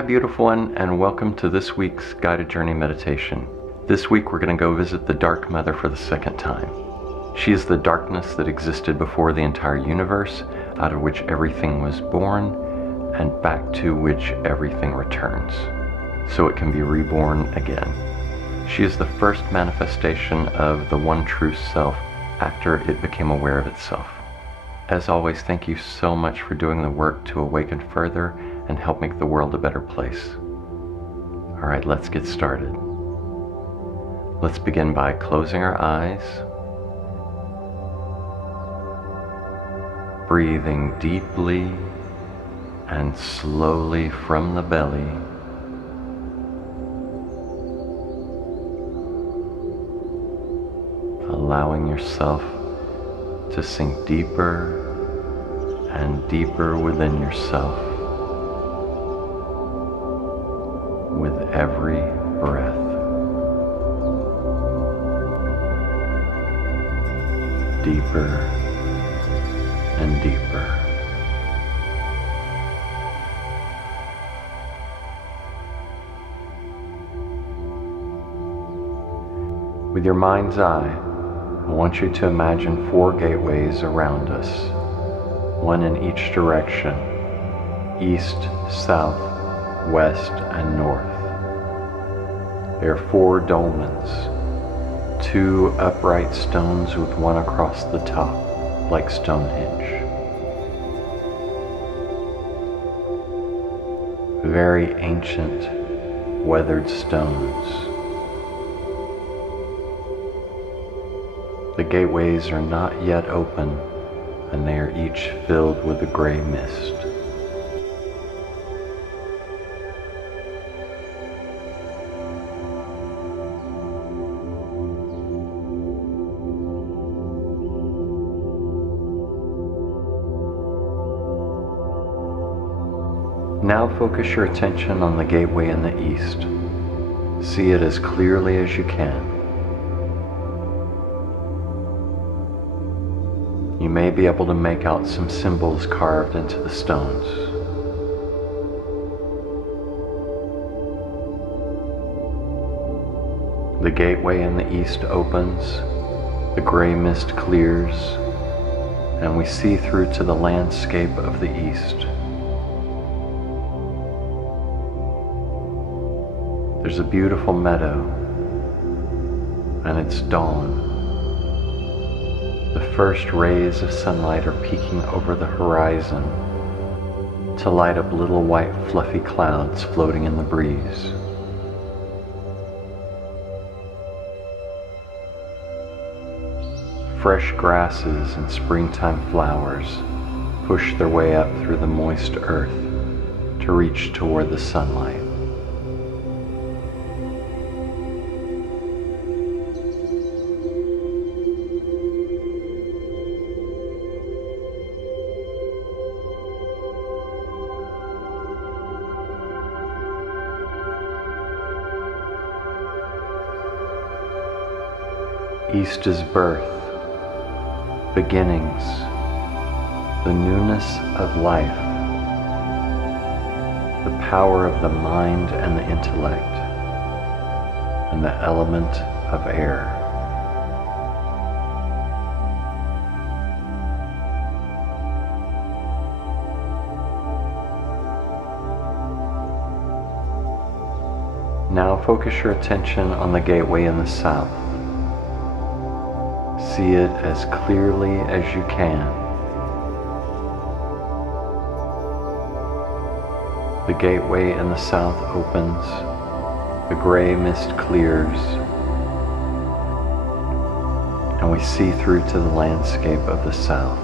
Hi beautiful one, and welcome to this week's guided journey meditation. This week we're going to go visit the Dark Mother for the second time. She is the darkness that existed before the entire universe, out of which everything was born, and back to which everything returns, so it can be reborn again. She is the first manifestation of the one true self after it became aware of itself. As always, thank you so much for doing the work to awaken further and help make the world a better place. Alright, let's get started. Let's begin by closing our eyes, breathing deeply and slowly from the belly, allowing yourself to sink deeper and deeper within yourself with every breath. Deeper and deeper. With your mind's eye, I want you to imagine 4 gateways around us, one in each direction: east, south, west, and north. There are 4 dolmens, 2 upright stones with one across the top, like Stonehenge. Very ancient, weathered stones. The gateways are not yet open, and they are each filled with a gray mist. Now focus your attention on the gateway in the east. See it as clearly as you can. You may be able to make out some symbols carved into the stones. The gateway in the east opens, the gray mist clears, and we see through to the landscape of the east. There's a beautiful meadow, and it's dawn. The first rays of sunlight are peeking over the horizon to light up little white fluffy clouds floating in the breeze. Fresh grasses and springtime flowers push their way up through the moist earth to reach toward the sunlight. East is birth, beginnings, the newness of life, the power of the mind and the intellect, and the element of air. Now focus your attention on the gateway in the south. See it as clearly as you can. The gateway in the south opens, the gray mist clears, and we see through to the landscape of the south.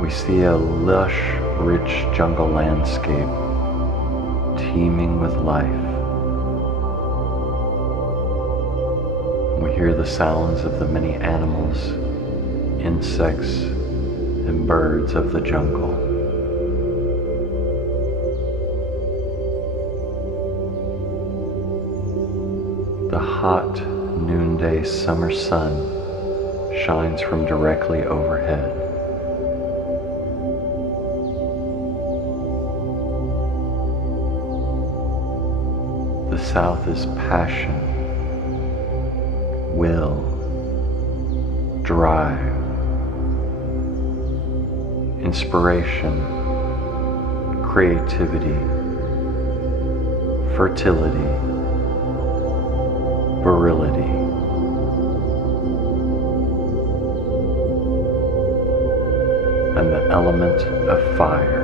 We see a lush, rich jungle landscape teeming with life. We hear the sounds of the many animals, insects, and birds of the jungle. The hot noonday summer sun shines from directly overhead. The south is passion, will, drive, inspiration, creativity, fertility, virility. And the element of fire.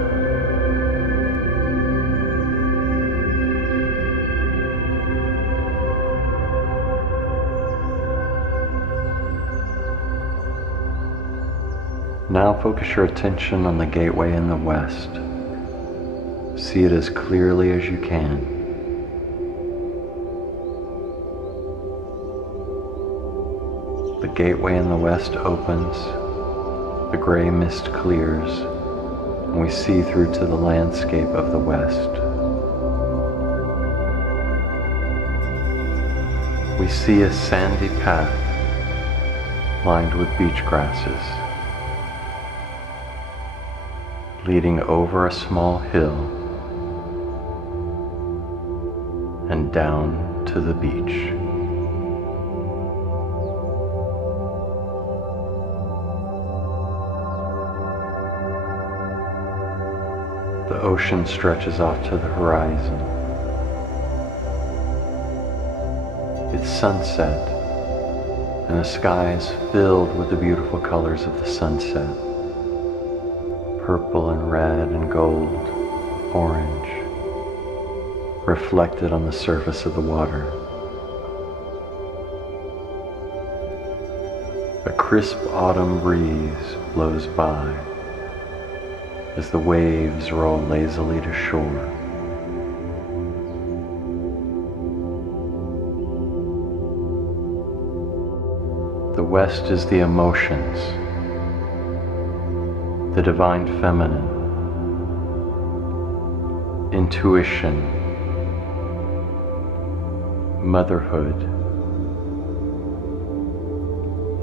Now focus your attention on the gateway in the west. See it as clearly as you can. The gateway in the west opens, the gray mist clears, and we see through to the landscape of the west. We see a sandy path lined with beach grasses, leading over a small hill and down to the beach. The ocean stretches off to the horizon. It's sunset, and the sky is filled with the beautiful colors of the sunset. Purple and red and gold, orange, reflected on the surface of the water. A crisp autumn breeze blows by as the waves roll lazily to shore. The west is the emotions, the divine feminine, intuition, motherhood,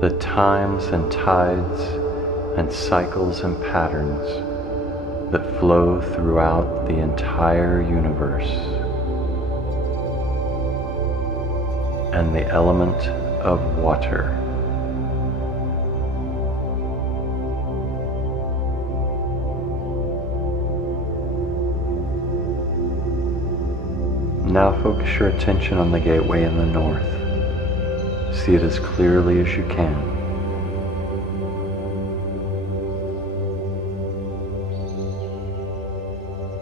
the times and tides and cycles and patterns that flow throughout the entire universe, and the element of water. Now focus your attention on the gateway in the north. See it as clearly as you can.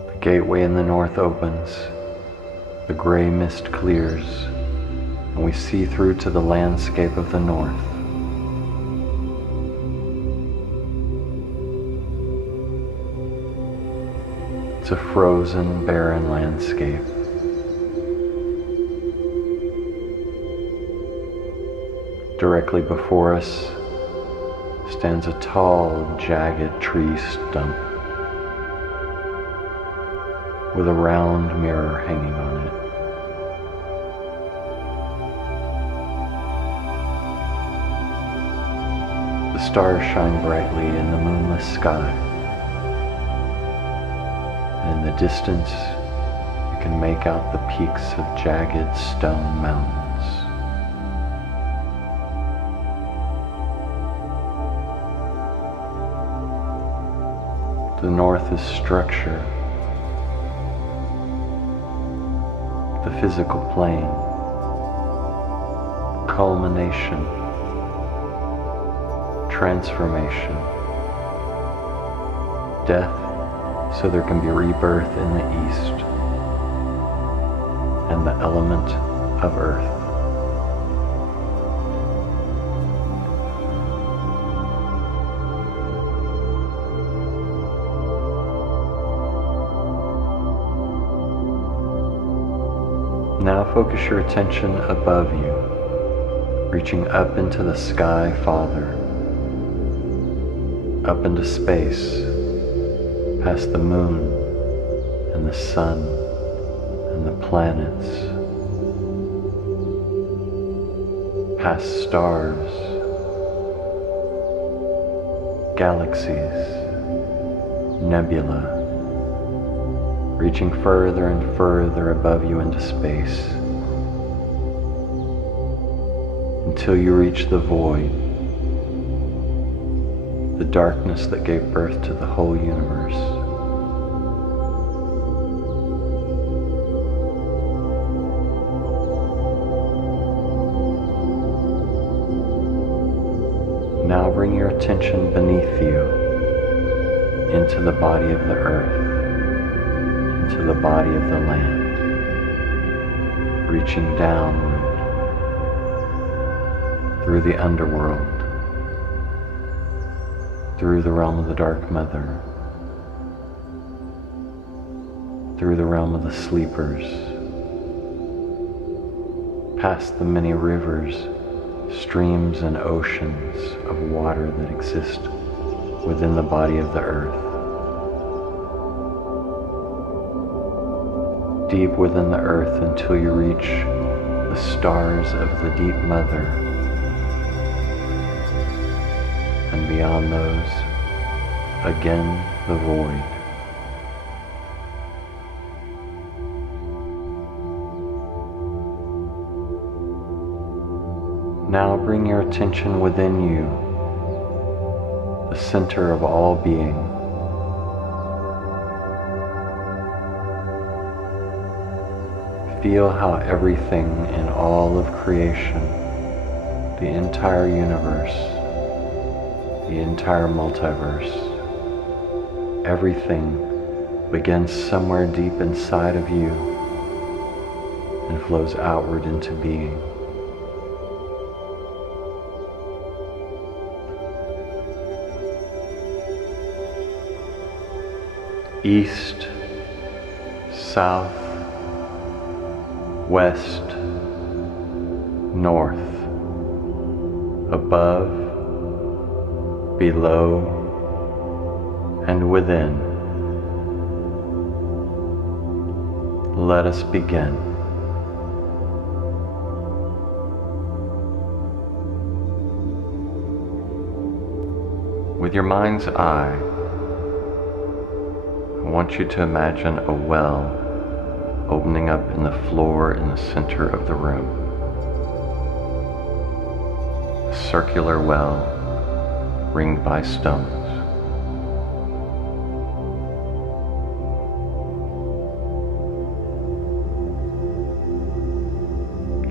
The gateway in the north opens, the gray mist clears, and we see through to the landscape of the north. It's a frozen, barren landscape. Directly before us stands a tall, jagged tree stump with a round mirror hanging on it. The stars shine brightly in the moonless sky, and in the distance you can make out the peaks of jagged stone mountains. The north is structure, the physical plane, culmination, transformation, death so there can be rebirth in the east, and the element of earth. Now focus your attention above you, reaching up into the sky farther, up into space, past the moon and the sun and the planets, past stars, galaxies, nebula, reaching further and further above you into space, until you reach the void, the darkness that gave birth to the whole universe. Now bring your attention beneath you, into the body of the earth, into the body of the land, reaching downward through the underworld, through the realm of the Dark Mother, through the realm of the sleepers, past the many rivers, streams and oceans of water that exist within the body of the earth. Deep within the earth until you reach the stars of the deep mother, and beyond those, again the void. Now bring your attention within you, the center of all being. Feel how everything in all of creation, the entire universe, the entire multiverse, everything begins somewhere deep inside of you and flows outward into being. East, south, west, north, above, below, and within. Let us begin. With your mind's eye, I want you to imagine a well opening up in the floor in the center of the room. A circular well ringed by stones.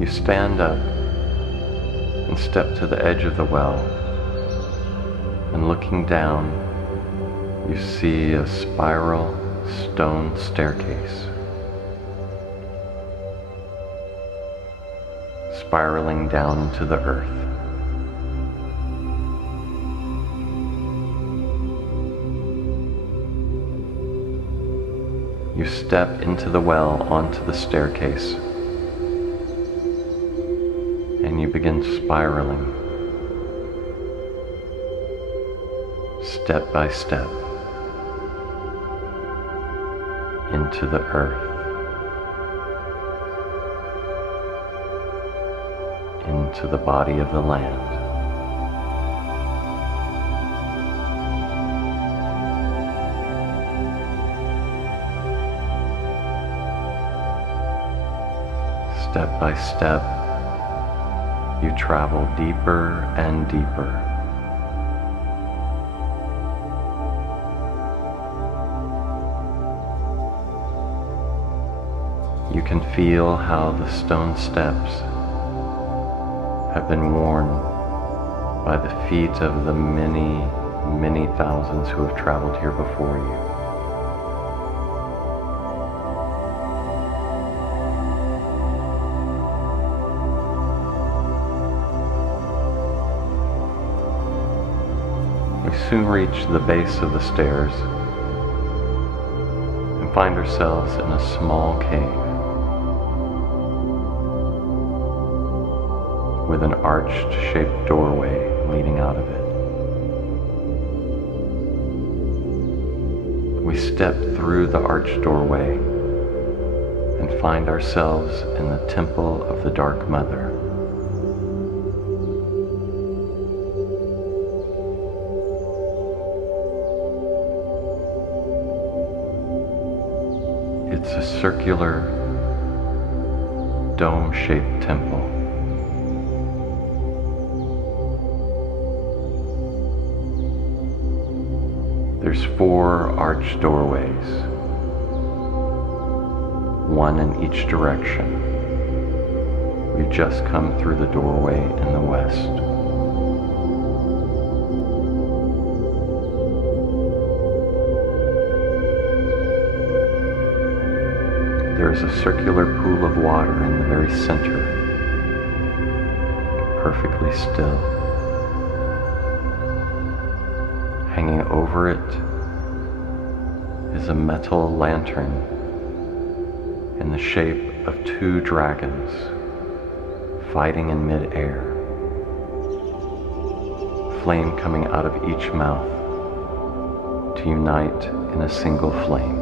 You stand up and step to the edge of the well, and looking down, you see a spiral stone staircase, spiraling down into the earth. You step into the well onto the staircase, and you begin spiraling, step by step, into the earth, into the body of the land. Step by step, you travel deeper and deeper. You can feel how the stone steps have been worn by the feet of the many, many thousands who have traveled here before you. We soon reach the base of the stairs and find ourselves in a small cave with an arched-shaped doorway leading out of it. We step through the arched doorway and find ourselves in the temple of the Dark Mother. It's a circular, dome-shaped temple There's 4 arched doorways, one in each direction. We've just come through the doorway in the west. There is a circular pool of water in the very center, perfectly still. Hanging over it is a metal lantern in the shape of 2 dragons fighting in mid-air, flame coming out of each mouth to unite in a single flame.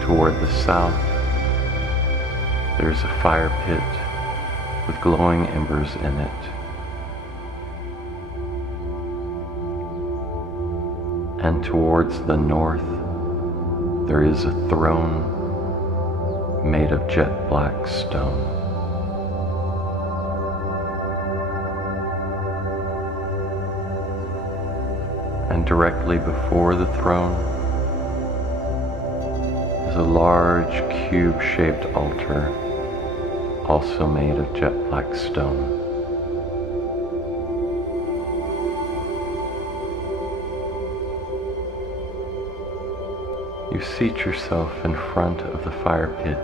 Toward the south, there's a fire pit with glowing embers in it. And towards the north, there is a throne made of jet black stone. And directly before the throne is a large cube-shaped altar, also made of jet black stone. You seat yourself in front of the fire pit.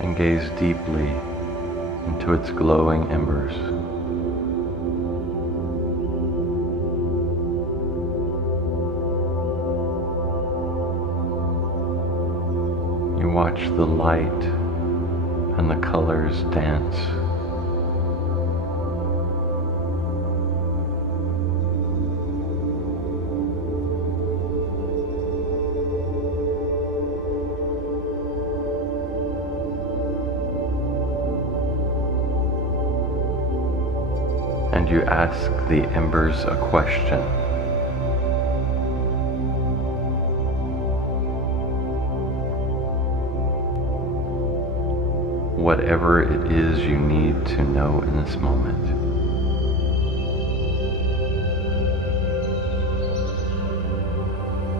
And gaze deeply into its glowing embers. You watch the light and the colors dance. And you ask the embers a question. Whatever it is you need to know in this moment.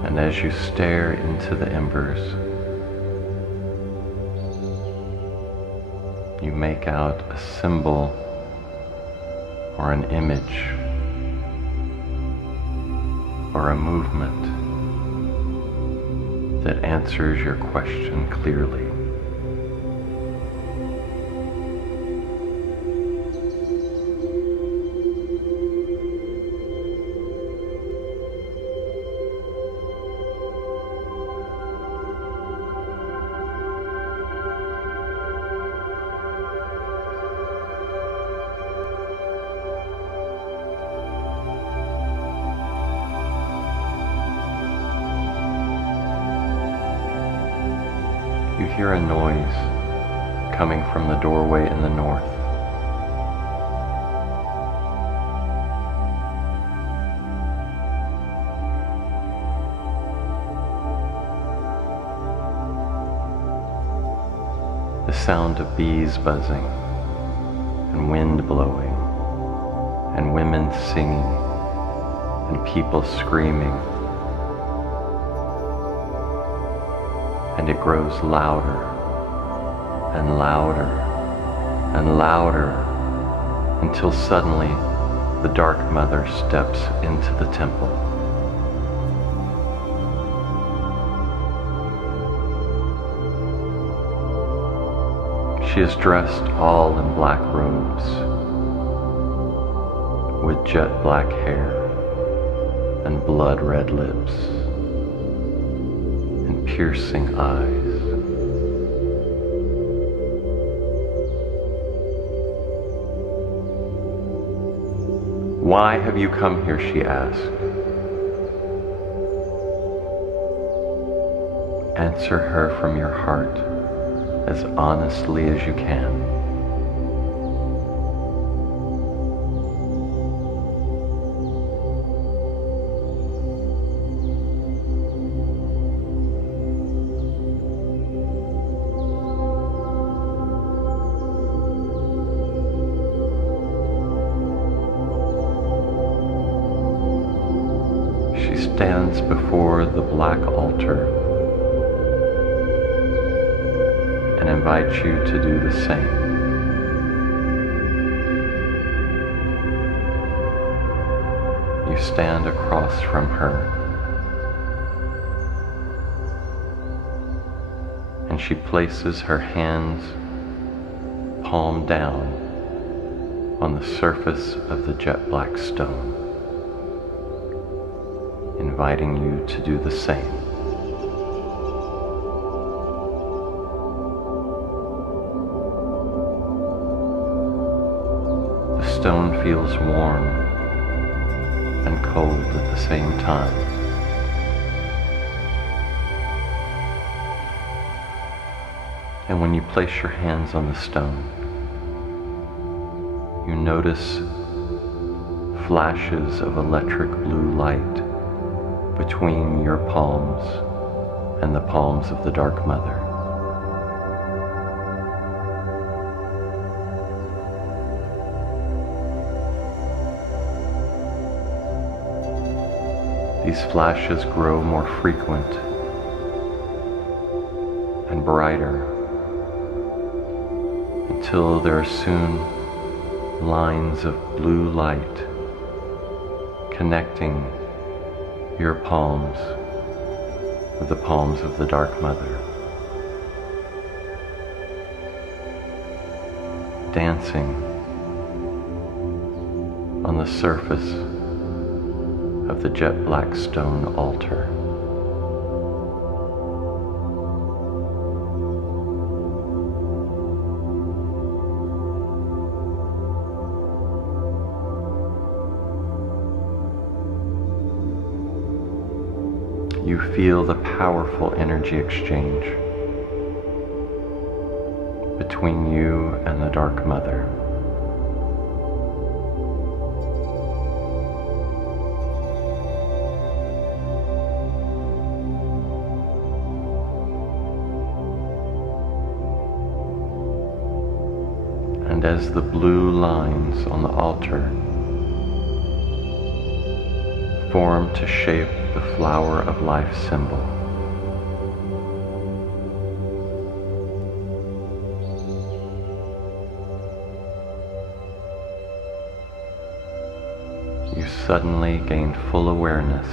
And as you stare into the embers, you make out a symbol or an image, or a movement that answers your question clearly. You hear a noise coming from the doorway in the north. The sound of bees buzzing, and wind blowing, and women singing, and people screaming. And it grows louder and louder and louder until suddenly the Dark Mother steps into the temple. She is dressed all in black robes with jet black hair and blood red lips. Piercing eyes. Why have you come here? She asked. Answer her from your heart as honestly as you can. stands before the black altar and invites you to do the same. You stand across from her, and she places her hands palm down on the surface of the jet black stone, inviting you to do the same. The stone feels warm and cold at the same time. And when you place your hands on the stone, you notice flashes of electric blue light between your palms and the palms of the Dark Mother. These flashes grow more frequent and brighter until there are soon lines of blue light connecting your palms with the palms of the Dark Mother, dancing on the surface of the jet black stone altar. You feel the powerful energy exchange between you and the Dark Mother. And as the blue lines on the altar form to shape the flower of life symbol, you suddenly gain full awareness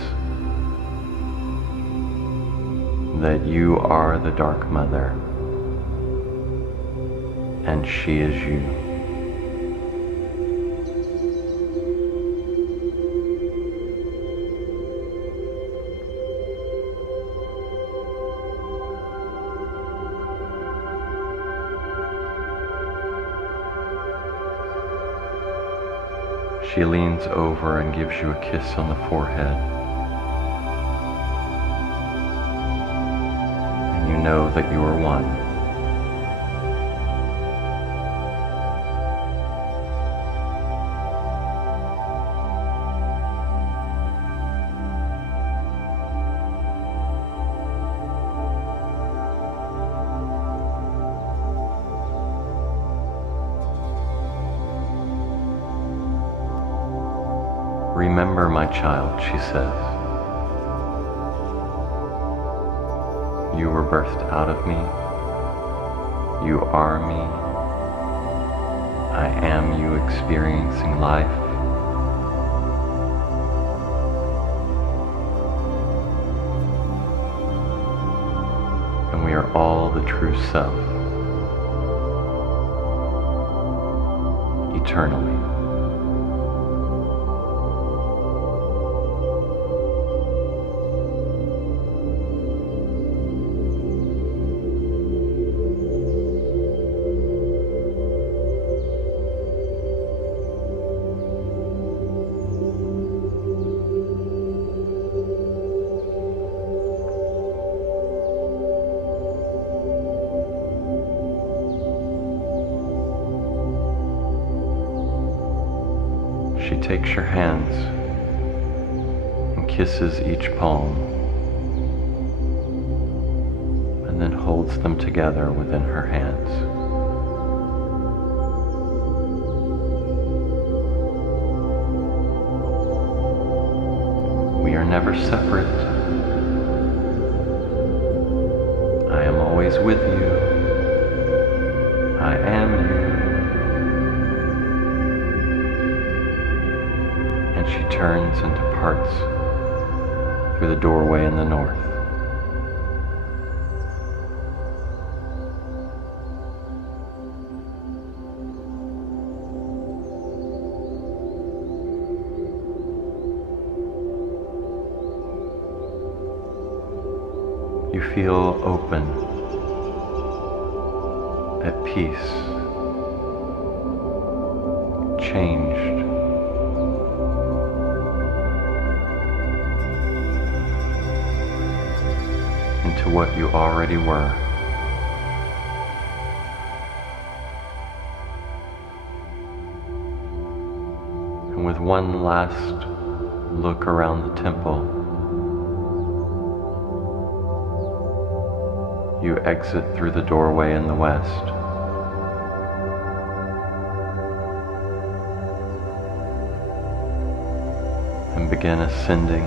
that you are the Dark Mother and she is you. She leans over and gives you a kiss on the forehead. And you know that you are one. Remember, my child, she says, you were birthed out of me. You are me. I am you experiencing life. And we are all the true self, eternally. She takes your hands and kisses each palm, and then holds them together within her hands. We are never separate. I am always with you. I am you. And she turns and departs through the doorway in the north. You feel open, at peace, changed. Into what you already were. And with one last look around the temple, you exit through the doorway in the west. And begin ascending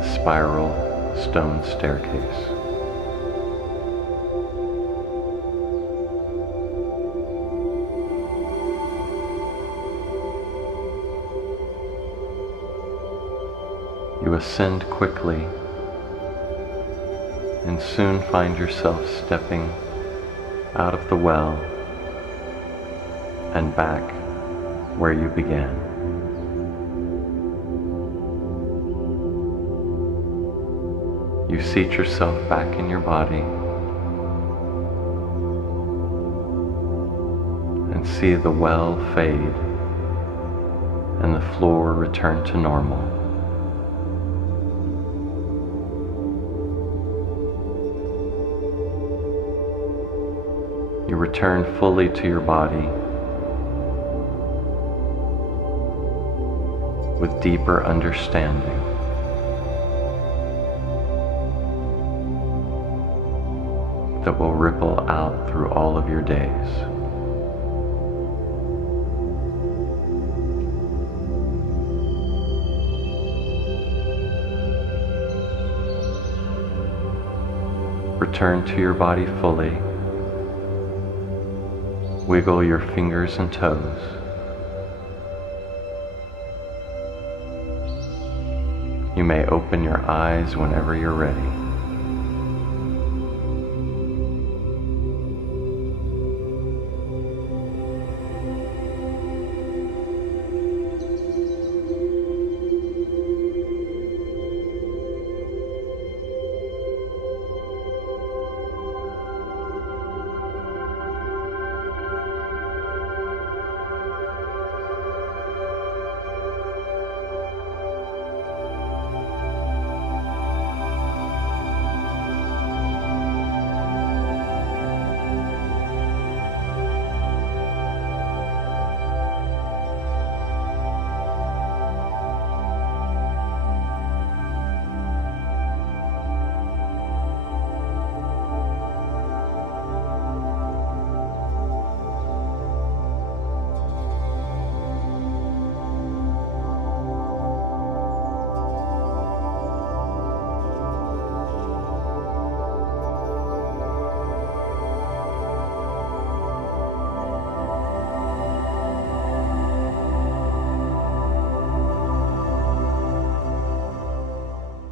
the spiral stone staircase. You ascend quickly and soon find yourself stepping out of the well and back where you began. You seat yourself back in your body and see the well fade and the floor return to normal. You return fully to your body with deeper understanding. That will ripple out through all of your days. Return to your body fully. Wiggle your fingers and toes. You may open your eyes whenever you're ready.